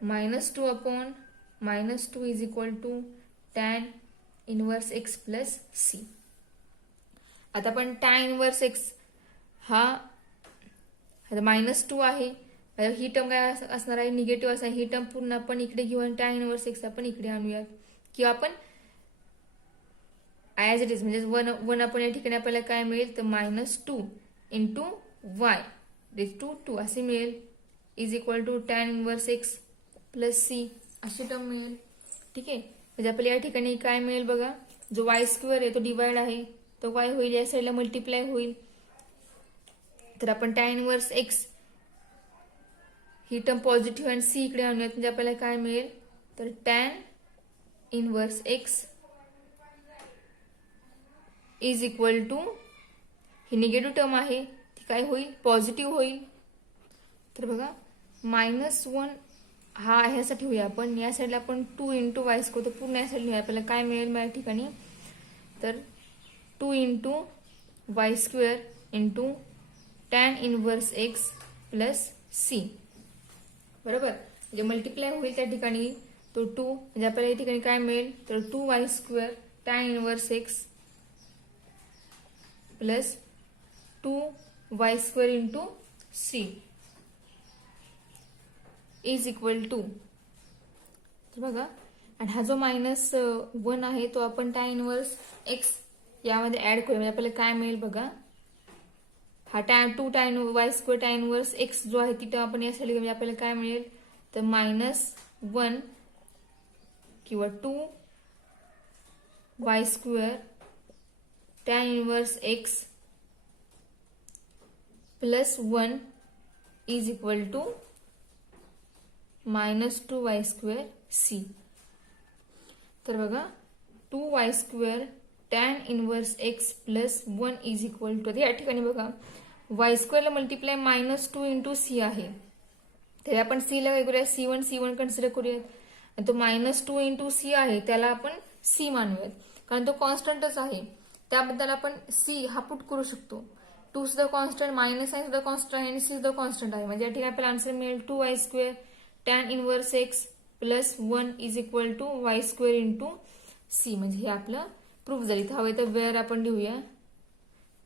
-2 upon -2 is equal to tan inverse x plus c. आता आपण tan इनवर्स x हा -2 आहे, ही टर्म काय असणार आहे, निगेटिव्ह असणार. ही टर्म पूर्ण आपण इकडे घेऊ आणि tan इनवर्स x आपण इकडे आणूयात, किंवा आपण ॲज इट इज म्हणजे 1 आपण या ठिकाणी आपल्याला काय मिळेल तर -2 इंटू y रेस टू 2 असे मिळेल is equal to tan inverse x plus c अशी टर्म मिळेल. ठीक आहे, म्हणजे आपल्याला या ठिकाणी काय मिळेल बघा, जो y² आहे तो डिवाइड आहे, तो y होईल, या साईडला मल्टिप्लाय होईल. तर आपण tan इनवर्स x ही टर्म पॉझिटिव्ह आणि c इकडे आणूयात, म्हणजे आपल्याला काय मिळेल तर tan inverse x is equal to, ही निगेटिव्ह टर्म आहे ती काय होईल पॉझिटिव्ह होईल. तर बघा -1 हा ह्यासाठी होऊया आपण, या साईडला आपण 2 इंटू y², तर पूर्ण या साईडला आपल्याला काय मिळेल या ठिकाणी तर 2 into y² into tan inverse x plus c. बरोबर, म्हणजे मल्टिप्लाय होईल त्या ठिकाणी तो 2, म्हणजे आपल्याला या ठिकाणी काय मिळेल तर 2y² tan inverse x plus 2y² into c is equal to, तर बघा, आणि हा जो -1 आहे तो आपण tan इनवर्स x यामध्ये ऍड करूया, म्हणजे आपल्याला काय मिळेल बघा, हा tan y² tan inverse x जो आहे ती टर्म आपण या साईडला, म्हणजे आपल्याला काय मिळेल तर -1 किंवा 2y² tan inverse x plus 1 is equal to -2y² c. तर बघा 2y² tan inverse x plus 1 is equal to, या ठिकाणी बघा y² ला मल्टिप्लाय -2 इंटू c आहे, तर आपण c ला काय करूया c1 कन्सिडर करूयात, आणि तो -2 इंटू c आहे त्याला आपण c मानूयात, कारण तो कॉन्स्टंटच आहे, त्याबद्दल आपण c हा पुट करू शकतो. 2 सुद्धा कॉन्स्टंट, -साइन सुद्धा कॉन्स्टंट आहे आणि c सुद्धा कॉन्स्टंट आहे, म्हणजे या ठिकाणी आपल्याला आन्सर मिळेल 2y² tan inverse x plus 1 is equal to y² into c. म्हणजे हे आपलं प्रूफ झाली. तर हवे तर वेअर आपण लिहूया,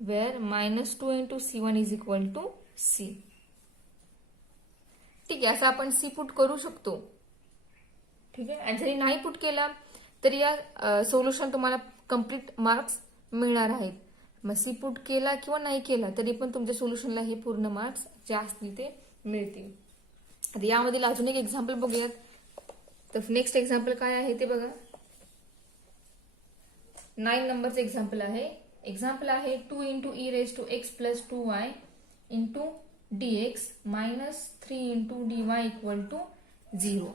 where -2 into c1 is equal to c. ठीक आहे, असं आपण c पुट करू शकतो. ठीक आहे, आणि जरी नाही पुट केला तरी या सोल्युशन तुम्हाला कम्प्लीट मार्क्स मिळणार आहेत. मग सी पुट केला किंवा नाही केला तरी पण तुमच्या सोल्युशनला हे पूर्ण मार्क्स जे असतील ते मिळतील. आता यामधील अजून एक एक्झाम्पल बघूयात. तर नेक्स्ट एक्झाम्पल काय आहे ते बघा. 9 नंबरचं एक्झाम्पल आहे. एक्झाम्पल आहे 2 into e raise to x plus 2y into dx minus 3 into dy equal to 0.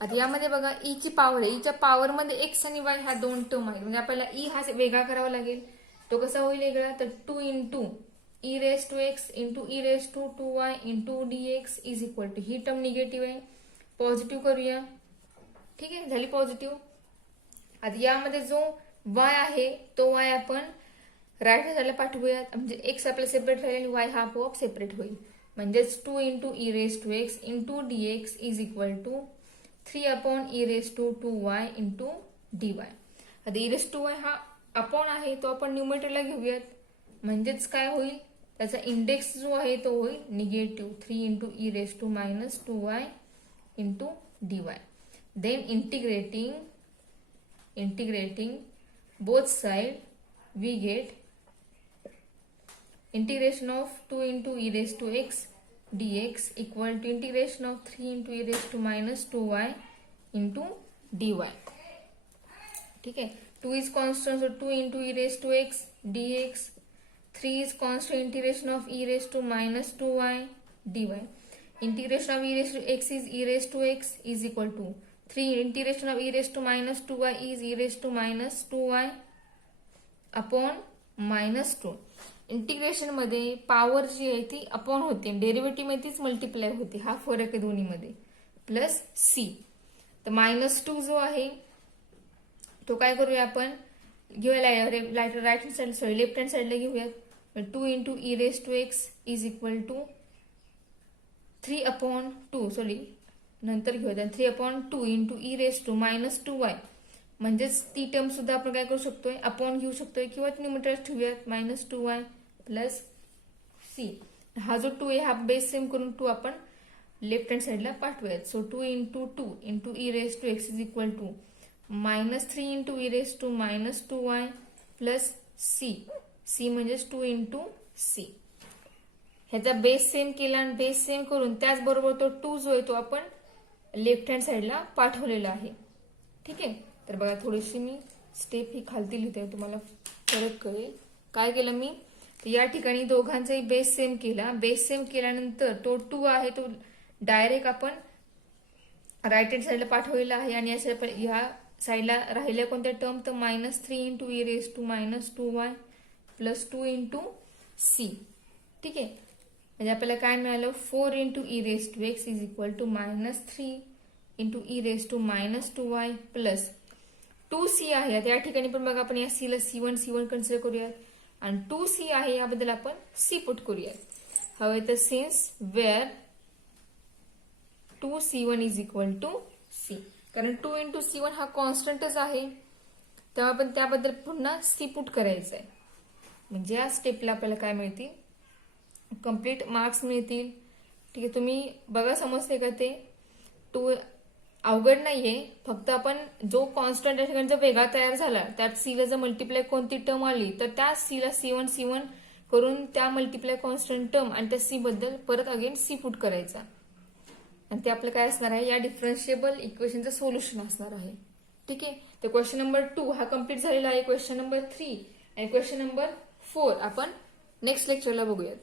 आता यामध्ये बघा ई ची पॉवर आहे. ईच्या पॉवर मध्ये एक्स आणि वाय ह्या दोन टर्म आहेत. म्हणजे आपल्याला ई हा वेगळा करावा लागेल. तो कसा होईल वेगळा, तर 2 into e raise to x into e raise to 2y into dx is equal to, ही टर्म निगेटिव्ह आहे, पॉझिटिव्ह करूया. ठीक आहे, झाली पॉझिटिव्ह. आता यामध्ये जो y आहे तो y आपण राईट हँड साइडला पाठवूयात. म्हणजे x आपला सेपरेट राहील आणि y हा आपोआप सेपरेट होईल. म्हणजेच 2 into e raise to x into dx is equal to 3 upon e raise to 2y into dy. आता ई रेस टू y हा अपॉन आहे तो आपण न्यूमरेटरला घेऊयात. म्हणजेच काय होईल, त्याचा इंडेक्स जो आहे तो होईल negative 3 into e raise to minus 2y into dy. Then integrating both side we get integration of 2 into e raised to x dx equal to integration of 3 into e raised to minus 2y into dy. ठीक है, 2 is constant, so 2 into e raised to x dx. 3 is constant, integration of e raised to minus 2y dy. Integration of e raised to x is e raised to x is equal to 3 integration of e raised to minus 2y is e raised to minus 2y upon minus 2. Integration मध्ये power जी आहे ती upon होते, derivative मध्ये तीच multiply होते, हा फरक आहे दोन्हीमध्ये. प्लस सी, तर -2 जो आहे तो काय करूया आपण, घेऊया right hand side, sorry left hand साइडला घेऊयात. 2 into e raise to x is equal to 3/2 sorry नंतर घेऊया 3/2 into e raise to -2y म्हणजेच ती टर्म सुद्धा आपण काय करू शकतोय अपॉन घेऊ शकतोय किंवा न्यूमरेटर ठेवूयात -2y प्लस सी. हा जो 2 आहे हा बेस सेम करून 2 आपण लेफ्ट हँड साइडला पाठवूयात. So 2 into 2 into e raise to x is equal to -3 into e raise to -2y plus c. C म्हणजेच 2 इंटू सी. ह्याचा बेस सेम केला आणि बेस सेम करून त्याचबरोबर तो 2 जो आहे तो आपण लेफ्ट हँड साइडला पाठवलेला आहे. ठीक आहे. तर बघा थोडीशी मी स्टेप ही खालती लिहिते तुम्हाला फरक कळेल. काय केलं मी या ठिकाणी दोघांचाही बेस सेम केला. बेस सेम केल्यानंतर तो 2 आहे तो डायरेक्ट आपण राईट हँड साइडला पाठवलेला आहे आणि या साइडला राहिल्या कोणत्या टर्म तर -3 into e raise to -2y plus 2 into c. ठीक आहे. म्हणजे आपल्याला काय मिळालं 4 into e raise to x is equal to -3 into e raise to -2y plus 2c आहे. या ठिकाणी पण बघा आपण या c ला c1 कन्सिडर करूयात आणि 2c आहे याबद्दल आपण c पुट करूयात. हवे तर since where 2c1 is equal to c कारण 2 इंटू c1 हा कॉन्स्टंटच आहे तेव्हा आपण त्याबद्दल पुन्हा c पुट करायचं आहे. म्हणजे या स्टेपला आपल्याला काय मिळतील कम्प्लीट मार्क्स मिळतील. ठीक आहे. तुम्ही बघा समजते का ते 2 अवघड नाहीये. फक्त आपण जो कॉन्स्टंट या ठिकाणी जर वेगळा तयार झाला त्यात सी ला जर मल्टिप्लाय कोणती टर्म आली तर त्या सी ला c1 करून त्या मल्टिप्लाय कॉन्स्टंट टर्म आणि त्या सी बद्दल परत अगेन सी पुट करायचा आणि ते आपलं काय असणार आहे या डिफरन्शिएबल इक्वेशनचं सोल्युशन असणार आहे. ठीक आहे. तर क्वेश्चन नंबर 2 हा कम्प्लीट झालेला आहे. क्वेश्चन नंबर 3 आणि क्वेश्चन नंबर 4 आपण नेक्स्ट लेक्चरला बघूयात.